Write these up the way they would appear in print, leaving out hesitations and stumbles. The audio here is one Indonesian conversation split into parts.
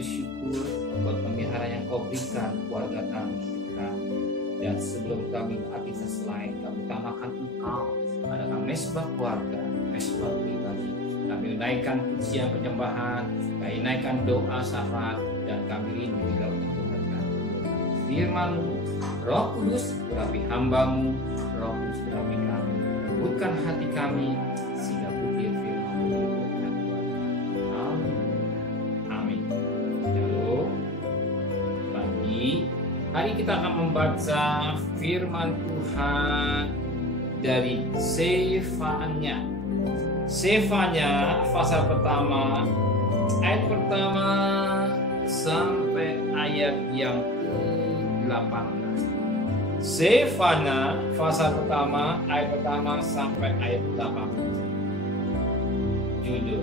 bersyukur buat pemeliharaan yang kau berikan keluarga kami. Dan sebelum kami beraktivitas lain, kami utamakan Engkau. Adakan mesbah keluarga, mesbah pribadi. Kami naikkan pujian penyembahan, kami naikkan doa syafaat, dan kami rindu juga untuk mendengarkan firman-Mu. Roh Kudus berapi hamba-Mu, Roh Kudus berapi kami, lembutkan hati kami sehingga butir firman-Mu berkat buat kami. Amin. Amin. Lalu pagi hari kita akan membaca firman Tuhan dari Sefanya. Sefanya pasal pertama, ayat pertama sampai ayat yang ke-18. Sefanya pasal pertama, ayat pertama sampai ayat 18. Judul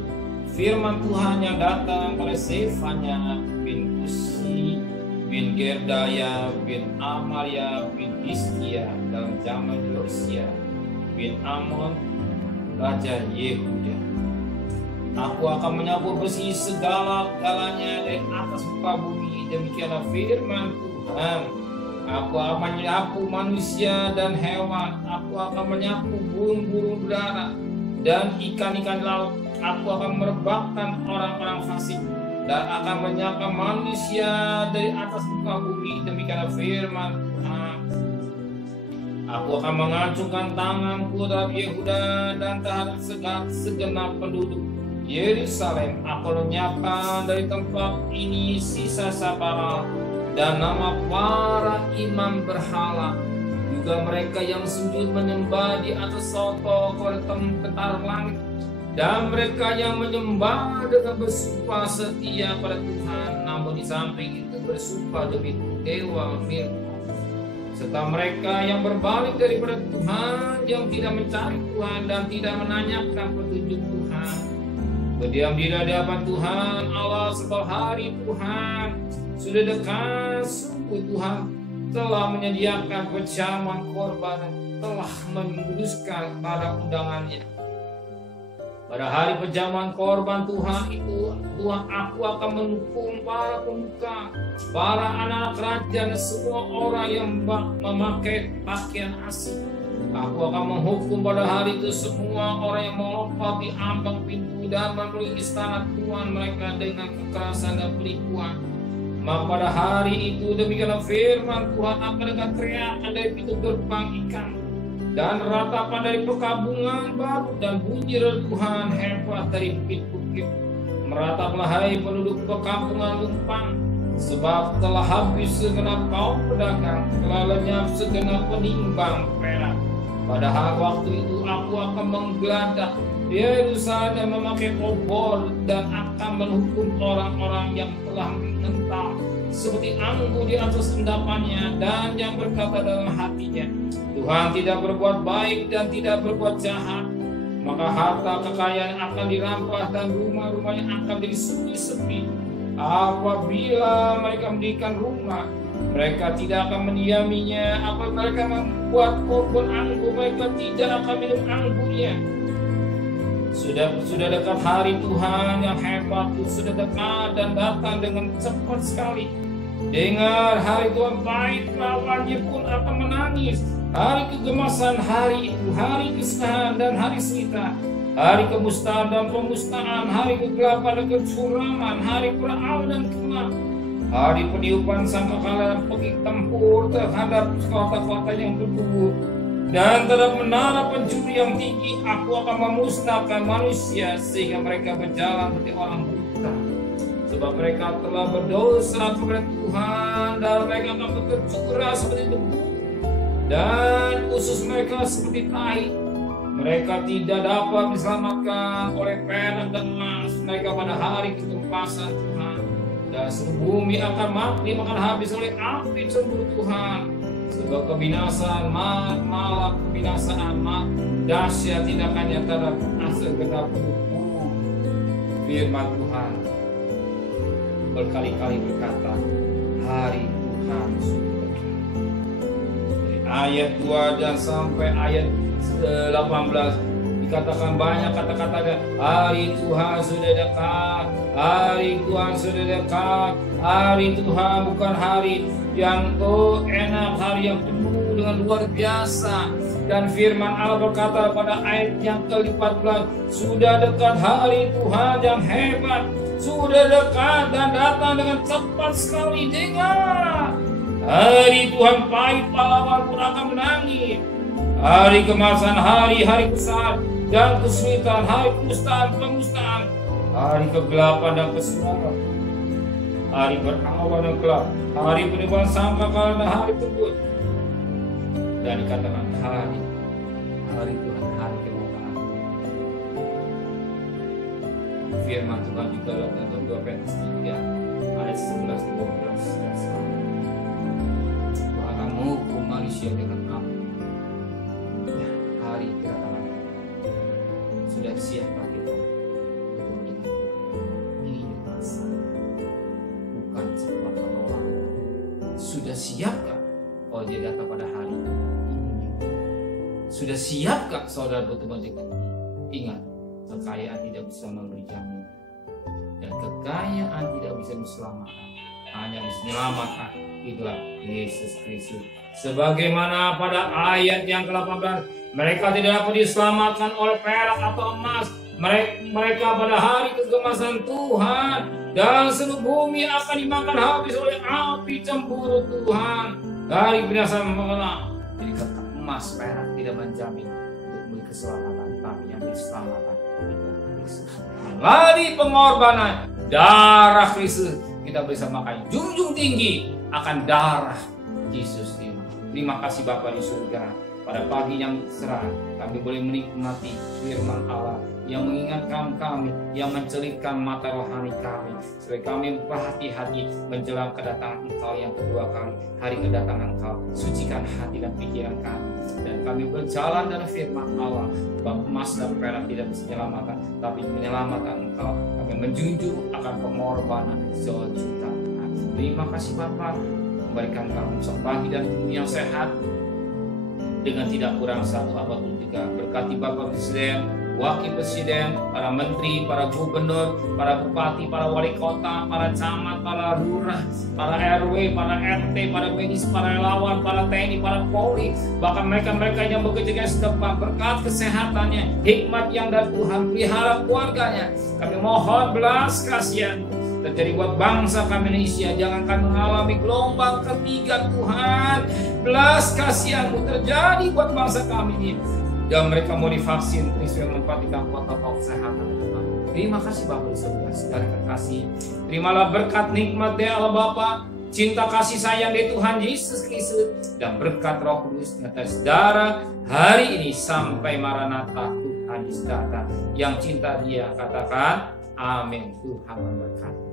firman Tuhan yang datang oleh Sefanya bin Usi bin Gerdaya bin Amalia bin Hizkia dalam zaman Yosia bin Amon Raja Yehuda. Aku akan menyapu bersih segala-galanya dari atas muka bumi, demikianlah firman Tuhan. Aku akan menyapu manusia dan hewan, aku akan menyapu burung-burung udara dan ikan-ikan laut. Aku akan merebakkan orang-orang fasik dan akan menyapa manusia dari atas muka bumi, demikianlah firman Tuhan. Aku akan mengacungkan tanganku terhadap Yehuda dan terhadap segenap penduduk Yerusalem. Aku lenyapkan dari tempat ini sisa sabara dan nama para imam berhala, juga mereka yang sujud menyembah di atas soto pentar langit, dan mereka yang menyembah dengan bersumpah setia pada Tuhan, namun di samping itu bersumpah demi dewa Milkot, serta mereka yang berbalik daripada Tuhan, yang tidak mencari Tuhan dan tidak menanyakan petunjuk Tuhan. Berdiam di hadapan Tuhan Allah sebab hari Tuhan sudah dekat. Sungguh Tuhan telah menyediakan perjamuan korban dan telah menguduskan para undangannya. Pada hari perjamuan korban Tuhan itu, Tuhan aku akan menghukum para pemuka, para anak raja dan semua orang yang memakai pakaian asing. Aku akan menghukum pada hari itu semua orang yang melompat di ambang pintu dan memenuhi istana Tuhan mereka dengan kekerasan dan penipuan. Maka pada hari itu demikianlah firman Tuhan, akan dengan teriakan dari pintu gerbang ikan dan ratapan dari perkabungan baru dan bunyi Tuhan hebat dari bukit-bukit. Merataplah hai penduduk perkampungan lumpang, sebab telah habis segenap kaum pedagang, telah lenyap segenap penimbang perak. Pada waktu itu aku akan menggeledah Yerusalem memakai obor dan akan menghukum orang-orang yang telah mengental seperti anggur di atas endapannya, dan yang berkata dalam hatinya, Tuhan tidak berbuat baik dan tidak berbuat jahat. Maka harta kekayaan akan dirampas dan rumah-rumahnya akan jadi sepi-sepi. Apabila mereka mendirikan rumah, mereka tidak akan mendiaminya. Apabila mereka membuat kebun anggur, mereka tidak akan minum anggurnya. Sudah dekat hari Tuhan yang hebat itu, sudah dekat dan datang dengan cepat sekali. Dengar, hari Tuhan baik, lawannya pun akan menangis. Hari kegemasan hari itu, hari kesedihan dan hari cerita, hari kemustaan dan pemustaan, hari kegelapan dan kecuraman, hari peraal dan gelap, hari peniupan sangkakala pergi tempur terhadap kota-kota yang berdua, dan terhadap menara pencuri yang tinggi. Aku akan memusnahkan manusia sehingga mereka berjalan seperti orang buta, sebab mereka telah berdosa kepada Tuhan, dan mereka akan berkecurah seperti debu, dan usus mereka seperti tai. Mereka tidak dapat diselamatkan oleh perak dan emas. Mereka pada hari ketempasan Tuhan, dan seluruh bumi akan mati, makan habis oleh api cemburu Tuhan. Sebab kebinasaan malah kebinasaan dahsyat tindakannya terhadap segenap buku. Firman Tuhan berkali-kali berkata, hari Tuhan sudah dekat. Dari ayat 2 dan sampai ayat 18 dikatakan banyak kata-kata, hari Tuhan sudah dekat, Hari Tuhan sudah dekat. Hari Tuhan bukan hari yang enak, hari yang penuh dengan luar biasa. Dan firman Allah berkata pada ayat yang ke-14, sudah dekat hari Tuhan yang hebat, sudah dekat dan datang dengan cepat sekali. Dengar, hari Tuhan pahit, pahlawan pun akan menangis. Hari kemasan, hari besar dan kesulitan, hari pemustaan, hari kegelapan dan kesuraman, hari berawan dan gelap, hari penipuan sangkakala dan hari terbut. Dan dikatakan hari Tuhan, hari kemuliaan. Firman Tuhan juga dalam 2 Petrus 3 ayat 11-12 dan Tuhan akan menghukum manusia dengan api. Ya, hari kedatangan sudah siapkah kita bertemu dengan Tuhan? Ini masa bukan sebuah penolong. Sudah siapkah kalau dia datang pada hari ini? Sudah siapkah saudara bertemu dengan dia? Ingat, kekayaan tidak bisa memberi jaminan, dan kekayaan tidak bisa diselamatkan. Hanya bisa menyelamatkan itulah Yesus Kristus. Sebagaimana pada ayat yang ke-18, mereka tidak dapat diselamatkan oleh perak atau emas. Mereka pada hari kegemasan Tuhan, dan seluruh bumi akan dimakan habis oleh api cemburu Tuhan. Dari binasa mengenal. Jadi kata emas, perak tidak menjamin untuk memberi keselamatan, tapi yang diselamatkan adalah Kristus. Melalui pengorbanan darah Kristus, kita bisa makan junjung tinggi akan darah Yesus. Terima kasih Bapa di surga. Pada pagi yang cerah, kami boleh menikmati firman Allah yang mengingatkan kami, yang mencelitkan mata rohani kami, supaya kami berhati-hati menjelang kedatangan Engkau yang kedua kali, hari kedatangan Engkau. Sucikan hati dan pikiran kami, dan kami berjalan dalam firman Allah, bahwa emas dan perak tidak bisa menyelamatkan, tapi menyelamatkan Engkau. Kami menjunjung akan pengorbanan sejuta. Terima kasih Bapa, memberikan kami pagi dan tubuh yang sehat, dengan tidak kurang satu apapun juga. Berkati Bapak Presiden, Wakil Presiden, para Menteri, para Gubernur, para Bupati, para Wali Kota, para Camat, para Lurah, para RW, para RT, para medis, para relawan, para TNI, para Polri, bahkan mereka-mereka yang bekerja di setempat. Berkat kesehatannya, hikmat yang dari Tuhan, pelihara keluarganya. Kami mohon belas kasihan terjadi buat bangsa kami Indonesia. Jangan kami mengalami gelombang ketiga Tuhan. Belas kasihan-Mu terjadi buat bangsa kami ini. Dan mereka mau divaksin, Kristus yang memperhatikan protokol kesehatan Tuhan. Terima kasih Bapak di surga, segala kekasih. Terimalah berkat nikmat dari Allah Bapa, cinta kasih sayang dari Tuhan Yesus Kristus, dan berkat Roh Kudus atas darah hari ini sampai Maranatha Tuhan Yesus datang. Yang cinta Dia katakan amin. Tuhan memberkati.